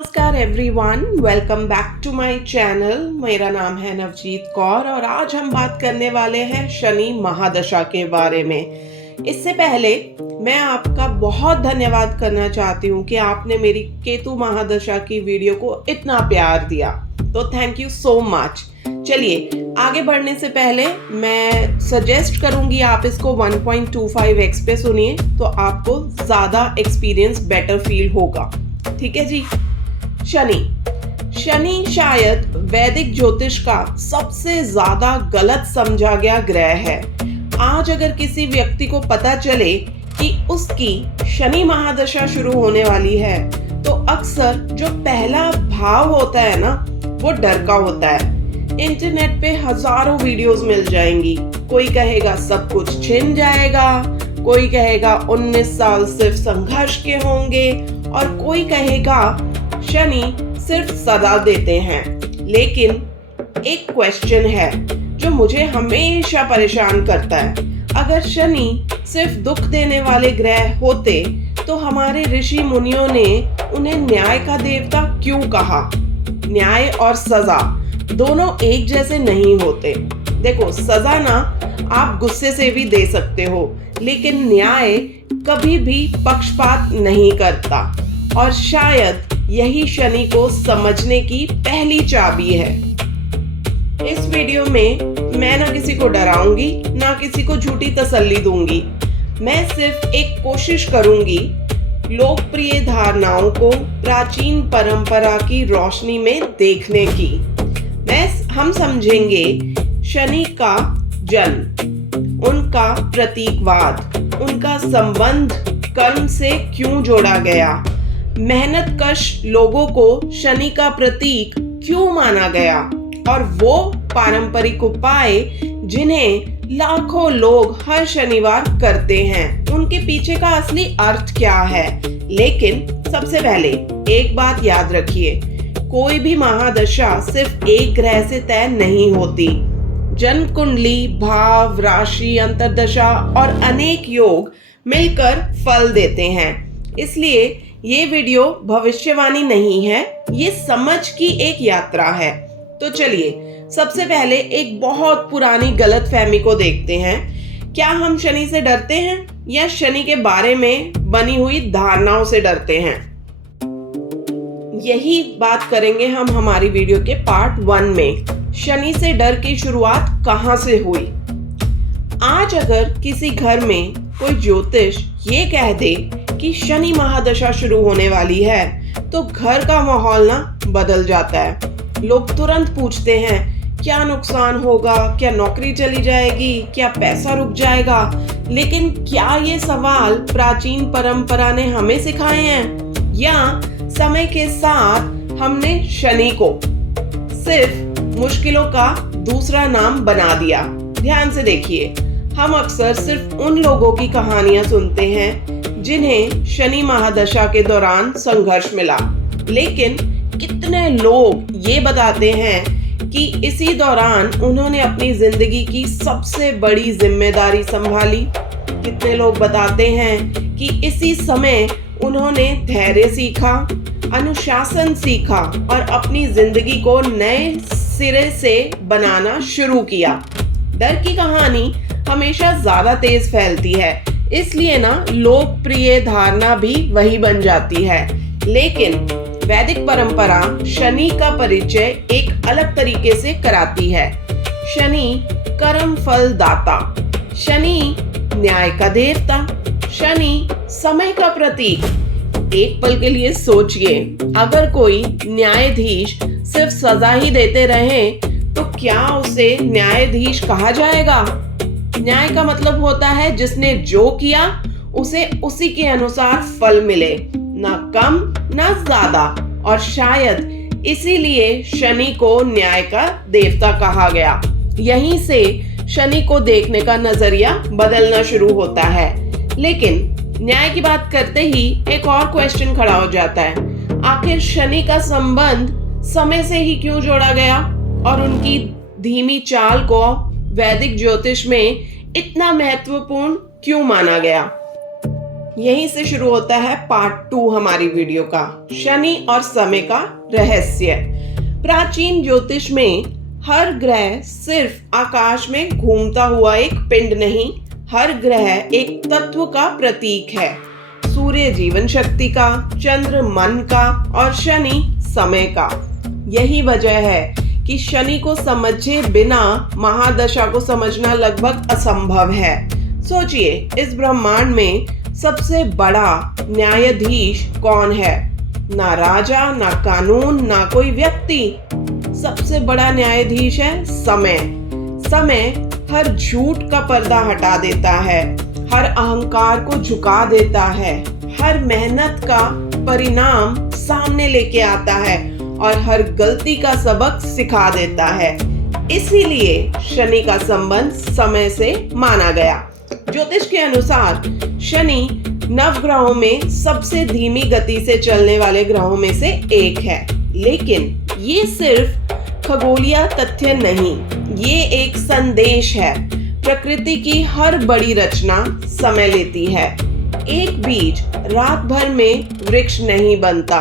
नमस्कार everyone, welcome back to my channel. मेरा नाम है नवजीत कौर और आज हम बात करने वाले हैं शनि महादशा के बारे में। इससे पहले मैं आपका बहुत धन्यवाद करना चाहती हूँ कि आपने मेरी केतु महादशा की वीडियो को इतना प्यार दिया, तो थैंक यू सो मच। चलिए आगे बढ़ने से पहले मैं सजेस्ट करूंगी आप इसको 1.25x पे सुनिए, तो आपको ज़्यादा एक्सपीरियंस बेटर फील होगा। ठीक है जी। शनि शायद वैदिक ज्योतिष का सबसे ज्यादा गलत समझा गया ग्रह है। आज अगर किसी व्यक्ति को पता चले कि उसकी शनि महादशा शुरू होने वाली है, तो अक्सर जो पहला भाव होता है ना, वो डर का होता है। इंटरनेट पे हजारों वीडियोस मिल जाएंगी। कोई कहेगा सब कुछ छिन जाएगा, कोई कहेगा 19 साल सिर्फ संघर्ष के होंगे, और कोई कहेगा शनि सिर्फ सदा देते हैं। लेकिन एक क्वेश्चन है जो मुझे हमेशा परेशान करता है। अगर शनि सिर्फ दुख देने वाले ग्रह होते तो हमारे ऋषि मुनियों ने उन्हें न्याय का देवता क्यों कहा? न्याय और सजा दोनों एक जैसे नहीं होते। देखो, सजा ना आप गुस्से से भी दे सकते हो, लेकिन न्याय कभी भी पक्षपात नहीं करता, और शायद यही शनि को समझने की पहली चाबी है। इस वीडियो में मैं ना किसी को डराऊंगी, ना किसी को झूठी तसल्ली दूंगी। मैं सिर्फ एक कोशिश करूंगी लोकप्रिय धारणाओं को प्राचीन परंपरा की रोशनी में देखने की। हम समझेंगे शनि का जन्म, उनका प्रतीकवाद, उनका संबंध कर्म से क्यों जोड़ा गया, मेहनतकश लोगों को शनि का प्रतीक क्यों माना गया, और वो पारंपरिक उपाय जिन्हें लाखों लोग हर शनिवार करते हैं, उनके पीछे का असली अर्थ क्या है। लेकिन सबसे पहले एक बात याद रखिए, कोई भी महादशा सिर्फ एक ग्रह से तय नहीं होती। जन्म कुंडली, भाव, राशि, अंतर्दशा और अनेक योग मिलकर फल देते हैं। इसलिए ये वीडियो भविष्यवाणी नहीं है, ये समझ की एक यात्रा है। तो चलिए सबसे पहले एक बहुत पुरानी गलतफहमी को देखते हैं। क्या हम शनि से डरते हैं या शनि के बारे में बनी हुई धारणाओं से डरते हैं? यही बात करेंगे हम हमारी वीडियो के पार्ट 1 में। शनि से डर की शुरुआत कहां से हुई? आज अगर किसी घर में कोई ज्योतिष ये कह दे कि शनि महादशा शुरू होने वाली है, तो घर का माहौल ना बदल जाता है। लोग तुरंत पूछते हैं क्या नुकसान होगा, क्या नौकरी चली जाएगी, क्या पैसा रुक जाएगा। लेकिन क्या ये सवाल प्राचीन परंपरा ने हमें सिखाए हैं, या समय के साथ हमने शनि को सिर्फ मुश्किलों का दूसरा नाम बना दिया? ध्यान से देखिए, हम अक्सर सिर्फ उन लोगों की कहानियां सुनते हैं जिन्हें शनि महादशा के दौरान संघर्ष मिला, लेकिन कितने लोग ये बताते हैं कि इसी दौरान उन्होंने अपनी जिंदगी की सबसे बड़ी जिम्मेदारी संभाली। कितने लोग बताते हैं कि इसी समय उन्होंने धैर्य सीखा, अनुशासन सीखा और अपनी जिंदगी को नए सिरे से बनाना शुरू किया। डर की कहानी हमेशा ज्यादा तेज फैलती है, इसलिए ना लोकप्रिय धारणा भी वही बन जाती है। लेकिन वैदिक परंपरा शनि का परिचय एक अलग तरीके से कराती है। शनि कर्म फल दाता, शनि न्याय का देवता, शनि समय का प्रतीक। एक पल के लिए सोचिए, अगर कोई न्यायाधीश सिर्फ सजा ही देते रहे तो क्या उसे न्यायाधीश कहा जाएगा? न्याय का मतलब होता है जिसने जो किया उसे उसी के अनुसार फल मिले, ना कम ना ज्यादा। और शायद इसीलिए शनि को न्याय का देवता कहा गया। यहीं से शनि को देखने का नजरिया बदलना शुरू होता है। लेकिन न्याय की बात करते ही एक और क्वेश्चन खड़ा हो जाता है, आखिर शनि का संबंध समय से ही क्यों जोड़ा गया, और उनकी धीमी चाल को वैदिक ज्योतिष में इतना महत्वपूर्ण क्यों माना गया? यहीं से शुरू होता है पार्ट 2 हमारी वीडियो का, शनि और समय का रहस्य। प्राचीन ज्योतिष में हर ग्रह सिर्फ आकाश में घूमता हुआ एक पिंड नहीं, हर ग्रह एक तत्व का प्रतीक है। सूर्य जीवन शक्ति का, चंद्र मन का और शनि समय का। यही वजह है कि शनि को समझे बिना महादशा को समझना लगभग असंभव है। सोचिए, इस ब्रह्मांड में सबसे बड़ा न्यायाधीश कौन है? ना राजा, ना कानून, ना कोई व्यक्ति। सबसे बड़ा न्यायाधीश है समय। समय हर झूठ का पर्दा हटा देता है, हर अहंकार को झुका देता है, हर मेहनत का परिणाम सामने लेके आता है और हर गलती का सबक सिखा देता है। इसीलिए शनि का संबंध समय से माना गया। ज्योतिष के अनुसार शनि नवग्रहों में सबसे धीमी गति से चलने वाले ग्रहों में से एक है। लेकिन ये सिर्फ खगोलीय तथ्य नहीं, ये एक संदेश है। प्रकृति की हर बड़ी रचना समय लेती है। एक बीज रात भर में वृक्ष नहीं बनता,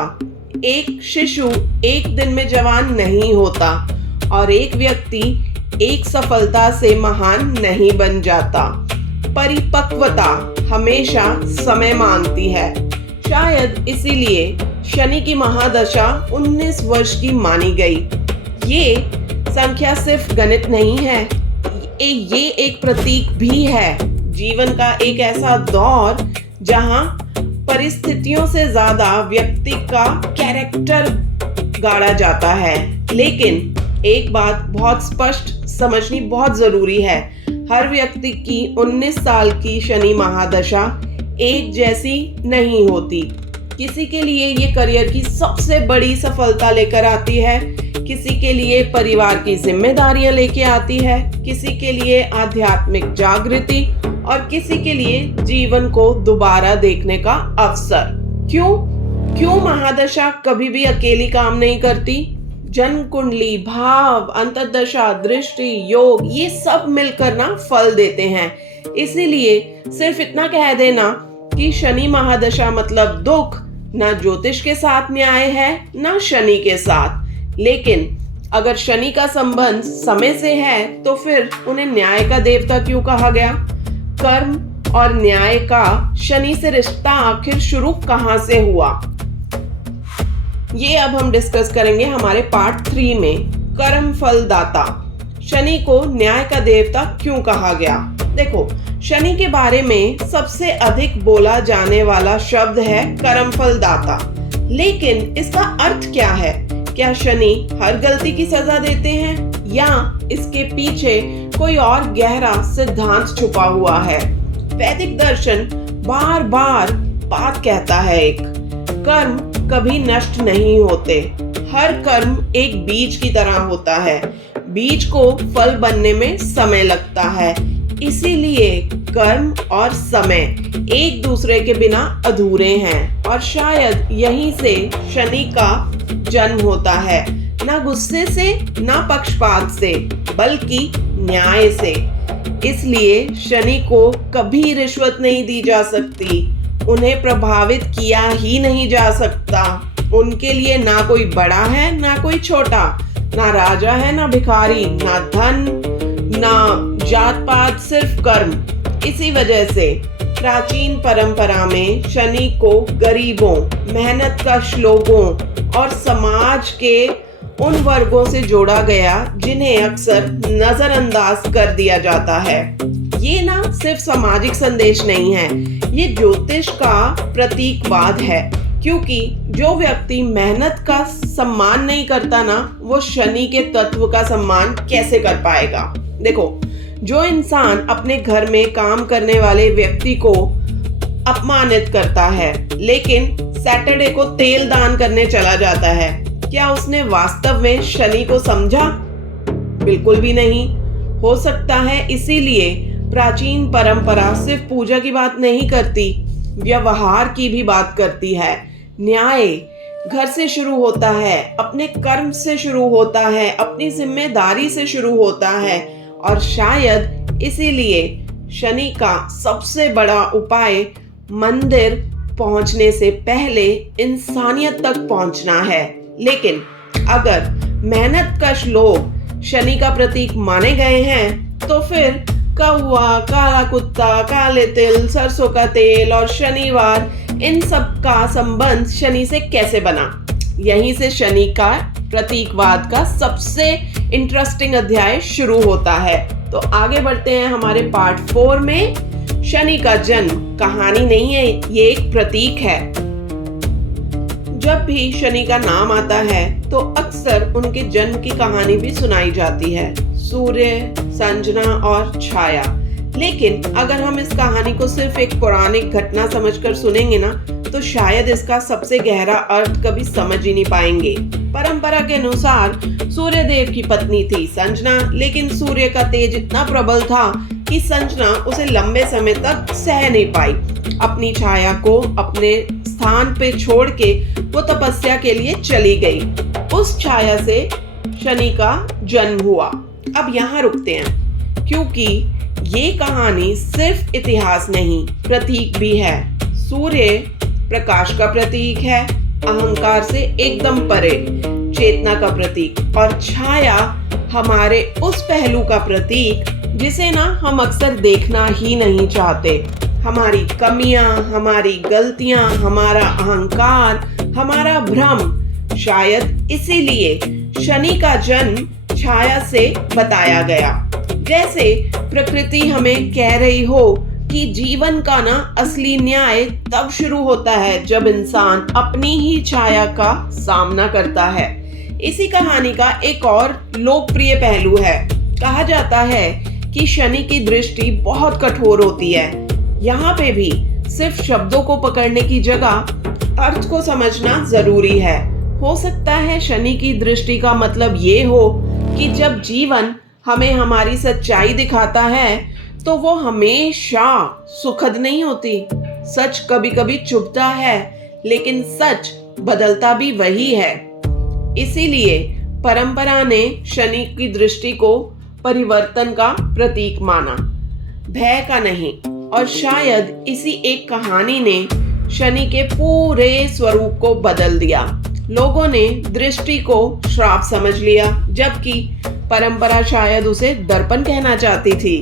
एक शिशु एक दिन में जवान नहीं होता और एक व्यक्ति एक सफलता से महान नहीं बन जाता। परिपक्वता हमेशा समय मांगती है। शायद इसीलिए शनि की महादशा 19 वर्ष की मानी गई। ये संख्या सिर्फ गणित नहीं है, ये एक प्रतीक भी है। जीवन का एक ऐसा दौर जहां परिस्थितियों से ज्यादा व्यक्ति का कैरेक्टर गाड़ा जाता है। लेकिन एक बात बहुत स्पष्ट समझनी बहुत जरूरी है, हर व्यक्ति की 19 साल की शनि महादशा एक जैसी नहीं होती। किसी के लिए ये करियर की सबसे बड़ी सफलता लेकर आती है, किसी के लिए परिवार की जिम्मेदारियां लेके आती है, किसी के लिए आध्यात्मिक जागृति और किसी के लिए जीवन को दोबारा देखने का अवसर। क्यों महादशा कभी भी अकेली काम नहीं करती? जन्म कुंडली, भाव, अंतर्दशा, दृष्टि, योग, ये सब मिलकर ना फल देते हैं। इसीलिए सिर्फ इतना कह देना कि शनि महादशा मतलब दुख, ना ज्योतिष के साथ न्याय है ना शनि के साथ। लेकिन अगर शनि का संबंध समय से है तो फिर उन्हें न्याय का देवता क्यों कहा गया? कर्म और न्याय का शनि से रिश्ता आखिर शुरू कहां से हुआ, ये अब हम डिस्कस करेंगे हमारे पार्ट 3 में। कर्म फल दाता, शनि को न्याय का देवता क्यों कहा गया? देखो, शनि के बारे में सबसे अधिक बोला जाने वाला शब्द है कर्म फल दाता। लेकिन इसका अर्थ क्या है? क्या शनि हर गलती की सजा देते हैं या इसके पीछे कोई और गहरा सिद्धांत छुपा हुआ है? वैदिक दर्शन बार बार बात कहता है, एक कर्म कभी नष्ट नहीं होते। हर कर्म एक बीज की तरह होता है, बीज को फल बनने में समय लगता है। इसीलिए कर्म और समय एक दूसरे के बिना अधूरे हैं और शायद यहीं से शनि का जन्म होता है। ना गुस्से से, ना पक्षपात से, बल्कि न्याय से। इसलिए शनि को कभी रिश्वत नहीं दी जा सकती, उन्हें प्रभावित किया ही नहीं जा सकता। उनके लिए ना कोई बड़ा है ना कोई छोटा, ना राजा है ना भिखारी, ना धन ना जात पात, सिर्फ कर्म। इसी वजह से प्राचीन परंपरा में शनि को गरीबों, मेहनत कश लोगों और समाज के उन वर्गों से जोड़ा गया जिन्हें अक्सर नजरअंदाज कर दिया जाता है। ये ना सिर्फ सामाजिक संदेश नहीं है, ये ज्योतिष का प्रतीकवाद है। क्योंकि जो व्यक्ति मेहनत का सम्मान नहीं करता ना, वो शनि के तत्व का सम्मान कैसे कर पाएगा? देखो, जो इंसान अपने घर में काम करने वाले व्यक्ति को अपमानित करता है लेकिन सैटरडे को तेल दान करने चला जाता है, क्या उसने वास्तव में शनि को समझा? बिल्कुल भी नहीं। हो सकता है इसीलिए प्राचीन परंपरा सिर्फ पूजा की बात नहीं करती, व्यवहार की भी बात करती है। न्याय घर से शुरू होता है, अपने कर्म से शुरू होता है, अपनी जिम्मेदारी से शुरू होता है और शायद इसीलिए शनि का सबसे बड़ा उपाय मंदिर पहुंचने से पहले इंसानियत तक पहुंचना है। लेकिन अगर मेहनतकश लोग शनि का प्रतीक माने गए हैं, तो फिर कौवा, काला कुत्ता, काले तिल, सरसों का तेल और शनिवार, इन सब का संबंध शनि से कैसे बना? यहीं से शनि का प्रतीकवाद का सबसे इंटरेस्टिंग अध्याय शुरू होता है। तो आगे बढ़ते हैं हमारे पार्ट 4 में। शनि का जन्म कहानी नहीं है, ये एक प्रतीक है। जब भी शनि का नाम आता है तो अक्सर उनके जन्म की कहानी भी सुनाई जाती है, सूर्य, संजना और छाया। लेकिन अगर हम इस कहानी को सिर्फ एक पौराणिक घटना समझकर सुनेंगे ना, तो शायद इसका सबसे गहरा अर्थ कभी समझ ही नहीं पाएंगे। परंपरा के अनुसार सूर्य देव की पत्नी थी संजना, लेकिन सूर्य का तेज इतना प्रबल था कि संजना उसे लंबे समय तक सह नहीं पाई। अपनी छाया को अपने स्थान पे छोड़ के वो तपस्या के लिए चली गई। उस छाया से शनि का जन्म हुआ। अब यहाँ रुकते हैं, क्योंकि ये कहानी सिर्फ इतिहास नहीं, प्रतीक भी है। सूर्य प्रकाश का प्रतीक है, अहंकार से एकदम परे, चेतना का प्रतीक, और छाया हमारे उस पहलू का प्रतीक जिसे ना हम अक्सर देखना ही नहीं चाहते। हमारी कमियां, हमारी गलतियां, हमारा अहंकार, हमारा भ्रम। शायद इसीलिए शनि का जन्म छाया से बताया गया। जैसे प्रकृति हमें कह रही हो कि जीवन का ना असली न्याय तब शुरू होता है जब इंसान अपनी ही छाया का सामना करता है। इसी कहानी का एक और लोकप्रिय पहलू है। कहा जाता है कि शनि की दृष्टि बहुत कठोर होती है। यहाँ पे भी सिर्फ शब्दों को पकड़ने की जगह अर्थ को समझना जरूरी है। हो सकता है शनि की दृष्टि का मतलब ये हो कि जब जीवन हमें हमारी सच्चाई दिखाता है तो वो हमेशा सुखद नहीं होती। सच कभी कभी चुभता है, लेकिन सच बदलता भी वही है। इसीलिए परंपरा ने शनि की दृष्टि को परिवर्तन का प्रतीक माना, भय का नहीं। और शायद इसी एक कहानी ने शनि के पूरे स्वरूप को बदल दिया। लोगों ने दृष्टि को श्राप समझ लिया, जबकि परंपरा शायद उसे दर्पण कहना चाहती थी।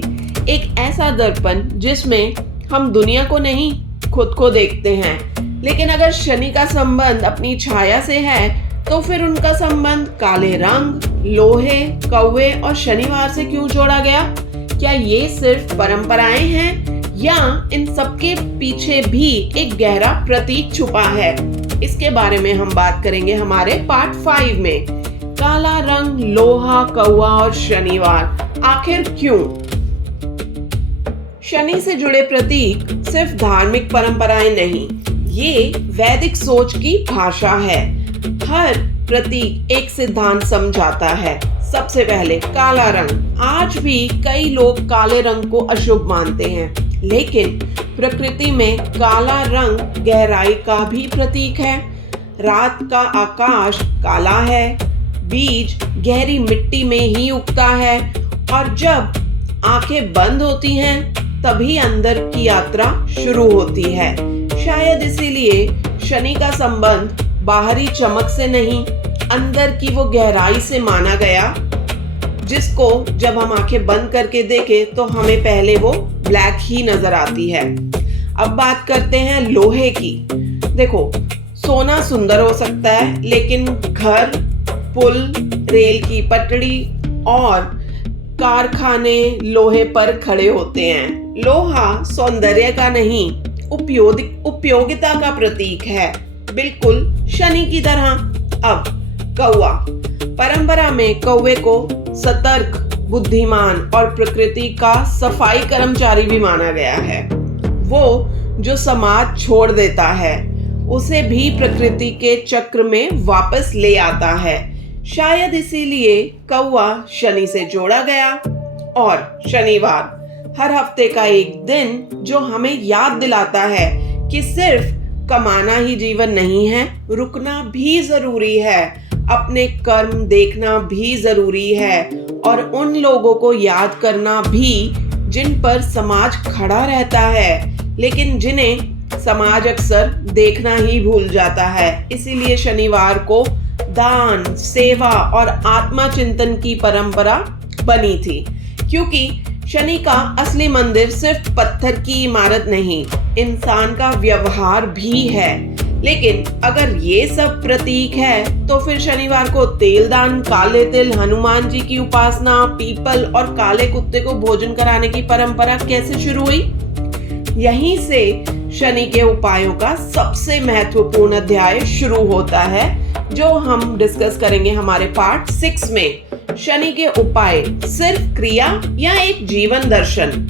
एक ऐसा दर्पण जिसमें हम दुनिया को नहीं, खुद को देखते हैं। लेकिन अगर शनि का संबंध अपनी छाया से है, तो फिर उनका संबंध काले रंग, लोहे, कौवे और शनिवार से क्यों जोड़ा गया? क्या ये सिर्फ परंपराएं हैं, या इन सबके पीछे भी एक गहरा प्रतीक छुपा है? इसके बारे में हम बात करेंगे हमारे पार्ट 5 में। काला रंग, लोहा, कौवा और शनिवार, आखिर क्यों? शनि से जुड़े प्रतीक सिर्फ धार्मिक परंपराएं नहीं, ये वैदिक सोच की भाषा है। हर प्रतीक एक सिद्धांत समझाता है। सबसे पहले काला रंग। आज भी कई लोग काले रंग को अशुभ मानते हैं, लेकिन प्रकृति में काला रंग गहराई का भी प्रतीक है। रात का आकाश काला है, बीज गहरी मिट्टी में ही उगता है, और जब आंखें बंद होती हैं तभी अंदर की यात्रा शुरू होती है। शायद इसीलिए शनि का संबंध बाहरी चमक से नहीं, अंदर की वो गहराई से माना गया, जिसको जब हम आंखें बंद करके देखें तो हमें पहले वो ब्लैक ही नजर आती है। अब बात करते हैं लोहे की। देखो, सोना सुंदर हो सकता है, लेकिन घर, पुल, रेल की पटड़ी और कारखाने लोहे पर खड़े होते हैं। लोहा सौंदर्य का नहीं, उपयोगिता का प्रतीक है, बिल्कुल शनि की तरह। अब कौवा। परंपरा में कौवे को सतर्क, बुद्धिमान और प्रकृति का सफाई कर्मचारी भी माना गया है। वो जो समाज छोड़ देता है, उसे भी प्रकृति के चक्र में वापस ले आता है। शायद इसीलिए कौवा शनि से जोड़ा गया। और शनिवार, हर हफ्ते का एक दिन जो हमें याद दिलाता है कि सिर्फ कमाना ही जीवन नहीं है, रुकना भी जरूरी है, अपने कर्म देखना भी जरूरी है, और उन लोगों को याद करना भी जिन पर समाज खड़ा रहता है, लेकिन जिन्हें समाज अक्सर देखना ही भूल जाता है, इसीलिए शनिवार को दान, सेवा और आत्मचिंतन की परंपरा बनी थी। क्योंकि शनि का असली मंदिर सिर्फ पत्थर की इमारत नहीं, इंसान का व्यवहार भी है। लेकिन अगर ये सब प्रतीक है तो फिर शनिवार को तेल दान, काले तिल, हनुमान जी की उपासना, पीपल और काले कुत्ते को भोजन कराने की परंपरा कैसे शुरू हुई? यहीं से शनि के उपायों का सबसे महत्वपूर्ण अध्याय शुरू होता है, जो हम डिस्कस करेंगे हमारे पार्ट 6 में। शनि के उपाय सिर्फ क्रिया या एक जीवन दर्शन?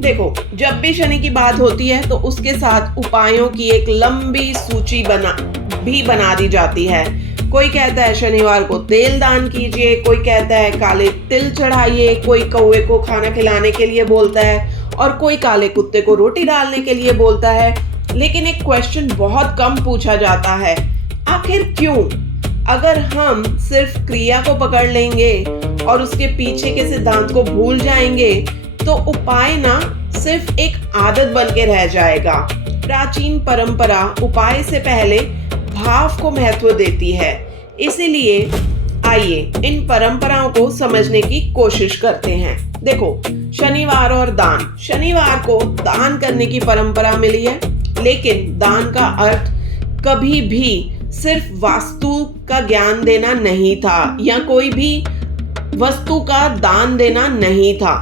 देखो, जब भी शनि की बात होती है तो उसके साथ उपायों की एक लंबी सूची बना दी जाती है। कोई कहता है शनिवार को तेल दान कीजिए, कोई कहता है काले तिल चढ़ाइए, कोई कौवे को खाना खिलाने के लिए बोलता है और कोई काले कुत्ते को रोटी डालने के लिए बोलता है। लेकिन एक क्वेश्चन बहुत कम पूछा जाता है, आखिर क्यों? अगर हम सिर्फ क्रिया को पकड़ लेंगे और उसके पीछे के सिद्धांत को भूल जाएंगे तो उपाय ना सिर्फ एक आदत बन के रह जाएगा। प्राचीन परंपरा उपाय से पहले भाव को महत्व देती है। इसीलिए आइए इन परंपराओं को समझने की कोशिश करते हैं। देखो, शनिवार और दान। शनिवार को दान करने की परंपरा मिली है, लेकिन दान का अर्थ कभी भी सिर्फ वास्तु का ज्ञान देना नहीं था या कोई भी वस्तु का दान देना नहीं था।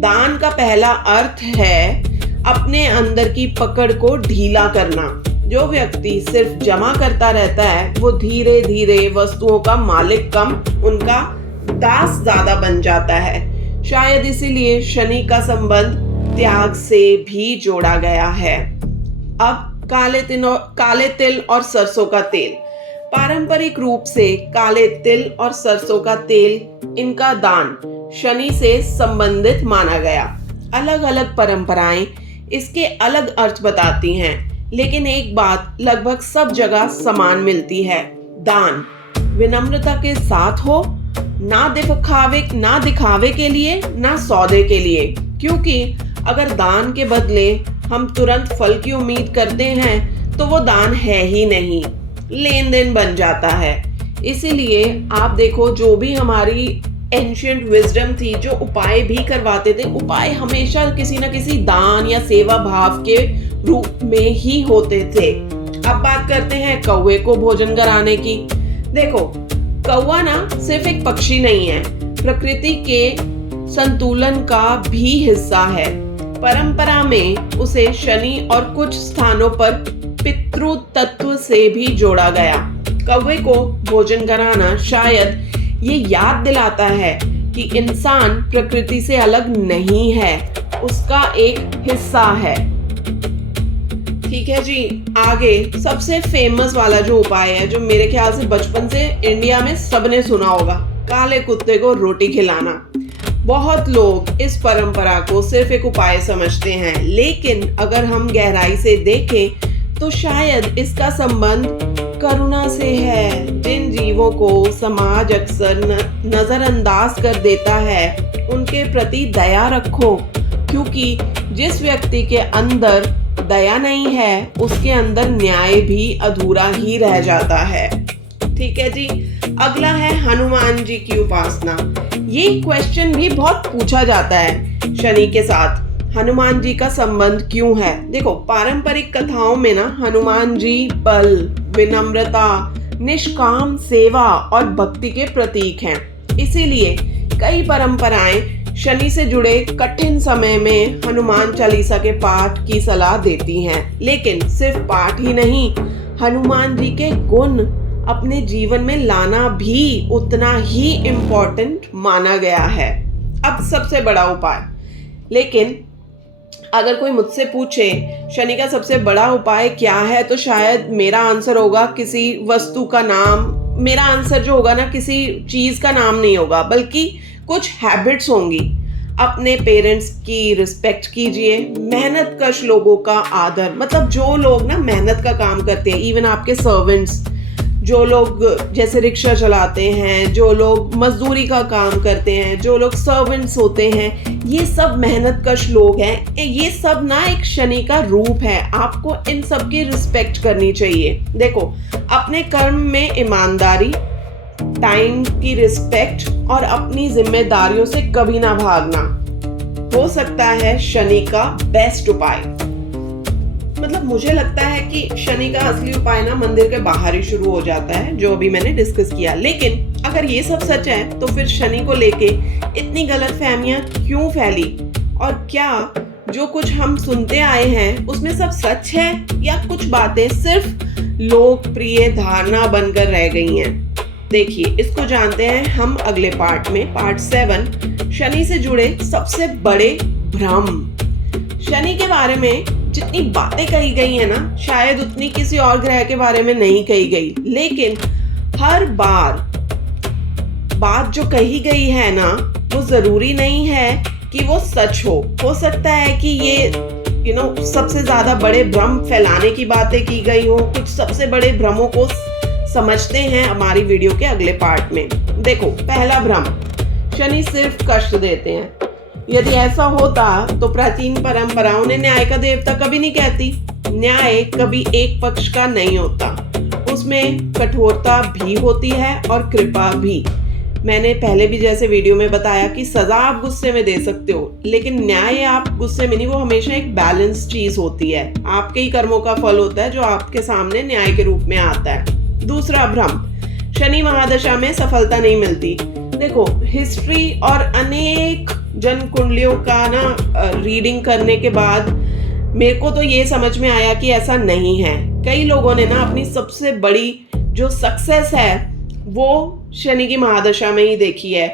दान का पहला अर्थ है अपने अंदर की पकड़ को ढीला करना। जो व्यक्ति सिर्फ जमा करता रहता है वो धीरे धीरे वस्तुओं का मालिक कम, उनका दास ज्यादा बन जाता है। शायद इसीलिए शनि का संबंध त्याग से भी जोड़ा गया है। अब काले तिल और सरसों का तेल। पारंपरिक रूप से काले तिल और सरसों का तेल, इनका दान शनि से संबंधित माना गया। अलग अलग परंपराएं इसके अलग अर्थ बताती हैं, लेकिन एक बात लगभग सब जगह समान मिलती है, दान विनम्रता के साथ हो, ना दिखावे के लिए, ना सौदे के लिए। क्योंकि अगर दान के बदले हम तुरंत फल की उम्मीद करते हैं तो वो दान है ही नहीं, लेन देन बन जाता है। इसीलिए आप देखो, जो भी हमारी एंशिएंट विजडम थी, जो उपाय भी करवाते थे, उपाय हमेशा किसी न किसी दान या सेवा भाव के रूप में ही होते थे। अब बात करते हैं कौवे को भोजन कराने की। देखो, कौवा ना सिर्फ एक पक्षी नहीं है, प्रकृति के संतुलन का भी हिस्सा है। परंपरा में उसे शनि और कुछ स्थानों पर पितृ तत्व से भी जोड़ा गया। कौवे को भोजन कराना शायद ये याद दिलाता है कि इंसान प्रकृति से अलग नहीं है, उसका एक हिस्सा है। ठीक है जी, आगे सबसे फेमस वाला जो उपाय है, जो मेरे ख्याल से बचपन से इंडिया में सबने सुना होगा, काले कुत्ते को रोटी खिलाना। बहुत लोग इस परंपरा को सिर्फ एक उपाय समझते हैं, लेकिन अगर हम गहराई से देखें तो शायद इसका संबंध करुणा से है। जिन जीवों को समाज अक्सर नजरअंदाज कर देता है, उनके प्रति दया रखो, क्योंकि जिस व्यक्ति के अंदर दया नहीं है उसके अंदर न्याय भी अधूरा ही रह जाता है। ठीक है जी, अगला है हनुमान जी की उपासना। ये क्वेश्चन भी बहुत पूछा जाता है, शनि के साथ हनुमान जी का संबंध क्यों है? देखो, पारंपरिक कथाओं में ना हनुमान जी बल, विनम्रता, निष्काम सेवा और भक्ति के प्रतीक हैं। इसीलिए कई परंपराएं शनि से जुड़े कठिन समय में हनुमान चालीसा के पाठ की सलाह देती हैं। लेकिन सिर्फ पाठ ही नहीं, हनुमान जी के गुण अपने जीवन में लाना भी उतना ही इम्पोर्टेंट माना गया है। अब सबसे बड़ा उपाय, लेकिन अगर कोई मुझसे पूछे शनि का सबसे बड़ा उपाय क्या है, तो शायद मेरा आंसर होगा किसी वस्तु का नाम। मेरा आंसर जो होगा ना, किसी चीज का नाम नहीं होगा, बल्कि कुछ हैबिट्स होंगी। अपने पेरेंट्स की रिस्पेक्ट कीजिए, मेहनत लोगों का आदर, मतलब जो लोग ना मेहनत का काम करते हैं, इवन आपके सर्वेंट्स, जो लोग जैसे रिक्शा चलाते हैं, जो लोग मजदूरी का काम करते हैं, जो लोग सर्वेंट्स होते हैं, ये सब मेहनतकश लोग हैं। ये सब ना एक शनि का रूप है। आपको इन सब की रिस्पेक्ट करनी चाहिए। देखो, अपने कर्म में ईमानदारी, टाइम की रिस्पेक्ट और अपनी जिम्मेदारियों से कभी ना भागना हो सकता है शनि का बेस्ट उपाय। मतलब मुझे लगता है कि शनि का असली उपाय ना मंदिर के बाहर ही शुरू हो जाता है, जो अभी मैंने डिस्कस किया। लेकिन अगर ये सब सच है तो फिर शनि को लेके इतनी गलतफहमियां क्यों फैली? और क्या जो कुछ हम सुनते आए हैं उसमें सब सच है, या कुछ बातें सिर्फ लोकप्रिय धारणा बनकर रह गई हैं? देखिए, इसको जानते हैं हम अगले पार्ट में, पार्ट 7, शनि से जुड़े सबसे बड़े भ्रम। शनि के बारे में जितनी बातें कही गई है ना, शायद उतनी किसी और ग्रह के बारे में नहीं कही गई। लेकिन हर बार बात जो कही गई है ना, वो जरूरी नहीं है कि वो सच हो सकता है कि ये सबसे ज्यादा बड़े भ्रम फैलाने की बातें की गई हो। कुछ सबसे बड़े भ्रमों को समझते हैं हमारी वीडियो के अगले पार्ट में। देखो, पहला भ्रम, शनि सिर्फ कष्ट देते हैं। यदि ऐसा होता तो प्राचीन परंपराओं ने न्याय का देवता कभी नहीं कहती। न्याय कभी एक पक्ष का नहीं होता, उसमें कठोरता भी होती है और कृपा भी। मैंने पहले भी जैसे वीडियो में बताया कि सजा आप गुस्से में दे सकते हो, लेकिन न्याय आप गुस्से में नहीं। वो हमेशा एक बैलेंस चीज होती है। आपके ही कर्मों का फल होता है जो आपके सामने न्याय के रूप में आता है। दूसरा भ्रम, शनि महादशा में सफलता नहीं मिलती। देखो, हिस्ट्री और अनेक जन कुंडलियों का ना रीडिंग करने के बाद मेरे को तो ये समझ में आया कि ऐसा नहीं है। कई लोगों ने ना अपनी सबसे बड़ी जो सक्सेस है वो शनि की महादशा में ही देखी है।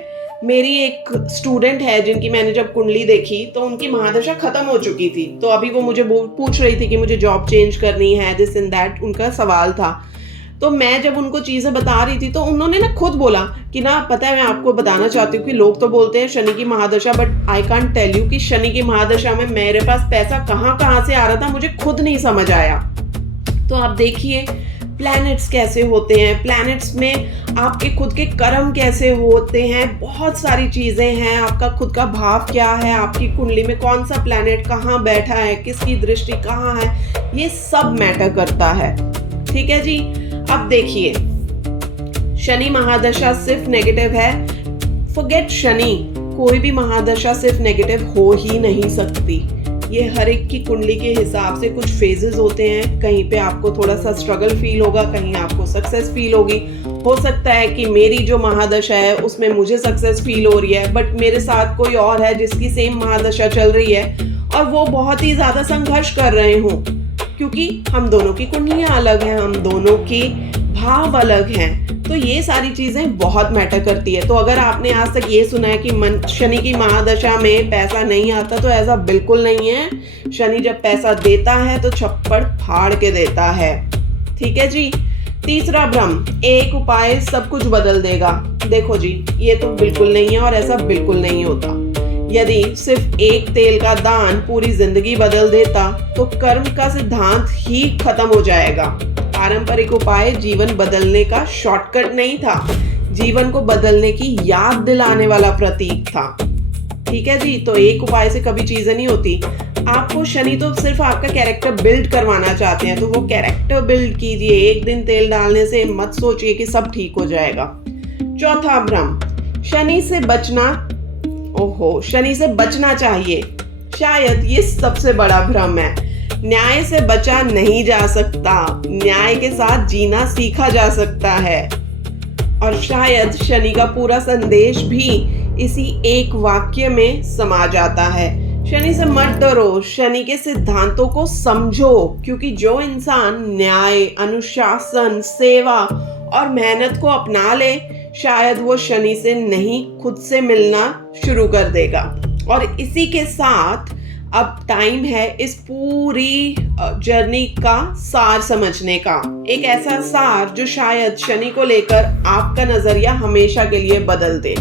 मेरी एक स्टूडेंट है जिनकी मैंने जब कुंडली देखी तो उनकी महादशा खत्म हो चुकी थी। तो अभी वो मुझे पूछ रही थी कि मुझे जॉब चेंज करनी है, दिस एंड दैट उनका सवाल था। तो मैं जब उनको चीजें बता रही थी तो उन्होंने ना खुद बोला कि ना, पता है, मैं आपको बताना चाहती हूँ कि लोग तो बोलते हैं शनि की महादशा, but I can't tell you कि शनि की महादशा में मेरे पास पैसा कहाँ से आ रहा था, मुझे खुद नहीं समझ आया। तो आप देखिए प्लैनेट्स कैसे होते हैं, प्लैनेट्स में आपके खुद के कर्म कैसे होते हैं, बहुत सारी चीजें हैं। आपका खुद का भाव क्या है, आपकी कुंडली में कौन सा प्लैनेट कहाँ बैठा है, किसकी दृष्टि कहाँ है, ये सब मैटर करता है। ठीक है जी। अब देखिए, शनि महादशा सिर्फ नेगेटिव है। फॉरगेट शनि, कोई भी महादशा सिर्फ नेगेटिव हो ही नहीं सकती। ये हर एक की कुंडली के हिसाब से कुछ फेजेस होते हैं। कहीं पे आपको थोड़ा सा स्ट्रगल फील होगा, कहीं आपको सक्सेस फील होगी। हो सकता है कि मेरी जो महादशा है उसमें मुझे सक्सेस फील हो रही है, बट मेरे साथ कोई और है जिसकी सेम महादशा चल रही है और वो बहुत ही ज्यादा संघर्ष कर रहे हों, क्योंकि हम दोनों की कुंडलियां अलग हैं, हम दोनों की भाव अलग हैं। तो ये सारी चीजें बहुत मैटर करती है। तो अगर आपने आज तक ये सुना है कि शनि की महादशा में पैसा नहीं आता, तो ऐसा बिल्कुल नहीं है। शनि जब पैसा देता है तो छप्पड़ फाड़ के देता है। ठीक है जी। तीसरा भ्रम, एक उपाय सब कुछ बदल देगा। देखो जी, ये तो बिल्कुल नहीं है और ऐसा बिल्कुल नहीं होता। यदि सिर्फ एक तेल का दान पूरी जिंदगी बदल देता तो कर्म का सिद्धांत ही खत्म हो जाएगा। पारंपरिक उपाय जीवन बदलने का शॉर्टकट नहीं था, जीवन को बदलने की याद दिलाने वाला प्रतीक था। ठीक है जी। तो एक उपाय से कभी चीजें नहीं होती। आपको शनि तो सिर्फ आपका कैरेक्टर बिल्ड करवाना चाहते हैं, तो वो कैरेक्टर बिल्ड कीजिए। एक दिन तेल डालने से मत सोचिए कि सब ठीक हो जाएगा। चौथा भ्रम, शनि से बचना, शनि से बचना चाहिए। शायद ये सबसे बड़ा भ्रम है। न्याय से बचा नहीं जा सकता, न्याय के साथ जीना सीखा जा सकता है। और शायद शनि का पूरा संदेश भी इसी एक वाक्य में समा जाता है। शनि से मत डरो, शनि के सिद्धांतों को समझो, क्योंकि जो इंसान न्याय, अनुशासन, सेवा और मेहनत को अपना ले, शायद वो शनि से नहीं खुद से मिलना शुरू कर देगा। और इसी के साथ अब टाइम है इस पूरी जर्नी का सार समझने का, एक ऐसा सार जो शायद शनि को लेकर आपका नजरिया हमेशा के लिए बदल दे।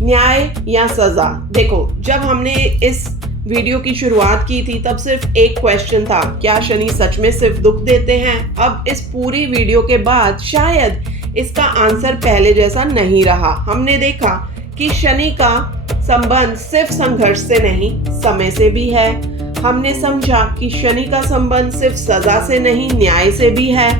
न्याय या सजा। देखो, जब हमने इस वीडियो की शुरुआत की थी तब सिर्फ एक क्वेश्चन था, क्या शनि सच में सिर्फ दुख देते हैं? अब इस पूरी वीडियो के बाद शायद इसका आंसर पहले जैसा नहीं रहा। हमने देखा कि शनि का संबंध सिर्फ संघर्ष से नहीं, समय से भी है। हमने समझा कि शनि का संबंध सिर्फ सजा से नहीं, न्याय से भी है।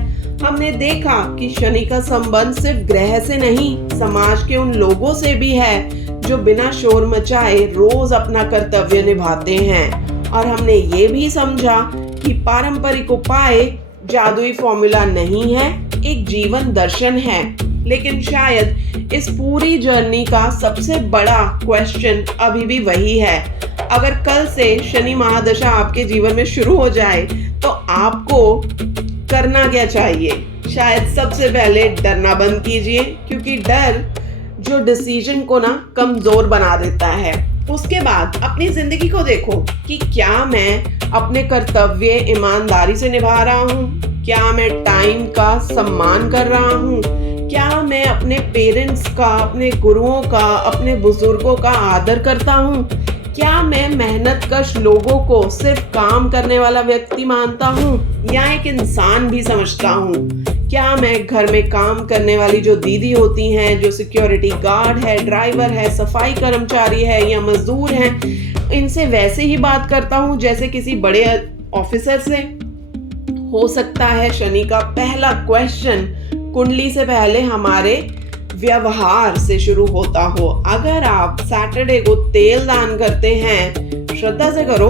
हमने देखा कि शनि का संबंध सिर्फ ग्रह से नहीं, समाज के उन लोगों से भी है जो बिना शोर मचाए रोज अपना कर्तव्य निभाते हैं। और हमने ये भी समझा कि पारंपरिक उपाय जादुई फॉर्मूला नहीं है, एक जीवन दर्शन है। लेकिन शायद इस पूरी जर्नी का सबसे बड़ा क्वेश्चन अभी भी वही है, अगर कल से शनि महादशा आपके जीवन में शुरू हो जाए तो आपको करना क्या चाहिए? शायद सबसे पहले डरना बंद कीजिए, क्योंकि डर जो डिसीजन को ना कमजोर बना देता है। उसके बाद अपनी जिंदगी को देखो कि क्या मैं अपने कर्तव्य ईमानदारी से निभा रहा हूँ? क्या मैं टाइम का सम्मान कर रहा हूँ? क्या मैं अपने पेरेंट्स का, अपने गुरुओं का, अपने बुजुर्गों का आदर करता हूँ? क्या मैं मेहनतकश लोगों को सिर्फ काम करने वाला व्यक्ति मानता हूँ या एक इंसान भी समझता हूँ? क्या मैं घर में काम करने वाली जो दीदी होती हैं, जो सिक्योरिटी गार्ड है, ड्राइवर है, सफाई कर्मचारी है या मजदूर हैं, इनसे वैसे ही बात करता हूँ जैसे किसी बड़े ऑफिसर से? हो सकता है शनि का पहला क्वेश्चन कुंडली से पहले हमारे व्यवहार से शुरू होता हो। अगर आप सैटरडे को तेल दान करते हैं, श्रद्धा से करो।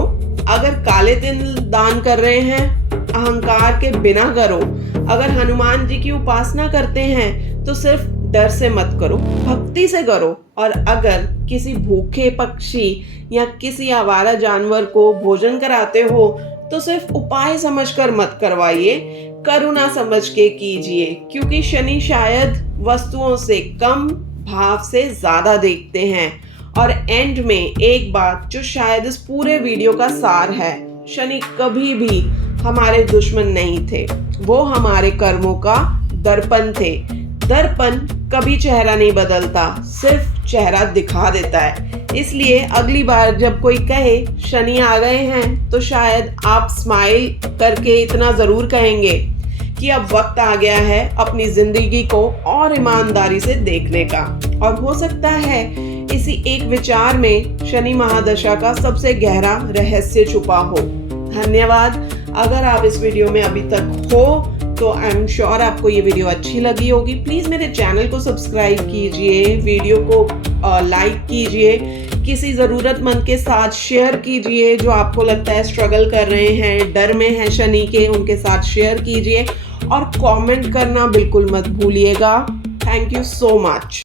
अगर काले तिल दान कर रहे हैं, अहंकार के बिना करो। अगर हनुमान जी की उपासना करते हैं तो सिर्फ डर से मत करो, भक्ति से करो। और अगर किसी भूखे पक्षी या किसी आवारा जानवर को भोजन कराते हो तो सिर्फ उपाय समझकर मत करवाइए, करुणा समझ के कीजिए, क्योंकि शनि शायद वस्तुओं से कम, भाव से ज्यादा देखते हैं। और एंड में एक बात जो शायद इस पूरे वीडियो का सार है, शनि कभी भी हमारे दुश्मन नहीं थे, वो हमारे कर्मों का दर्पण थे। दर्पण कभी चेहरा नहीं बदलता, सिर्फ चेहरा दिखा देता है। इसलिए अगली बार जब कोई कहे शनि आ गए हैं तो शायद आप स्माइल करके इतना जरूर कहेंगे कि अब वक्त आ गया है अपनी जिंदगी को और ईमानदारी से देखने का। और हो सकता है इसी एक विचार में शनि महादशा का सबसे गहरा रहस्य छुपा हो। धन्यवाद। अगर आप इस वीडियो में अभी तक हो तो आई एम श्योर आपको ये वीडियो अच्छी लगी होगी। प्लीज मेरे चैनल को सब्सक्राइब कीजिए, वीडियो को लाइक कीजिए, किसी जरूरतमंद के साथ शेयर कीजिए जो आपको लगता है स्ट्रगल कर रहे हैं, डर में है शनि के, उनके साथ शेयर कीजिए और कमेंट करना बिल्कुल मत भूलिएगा। Thank you so much.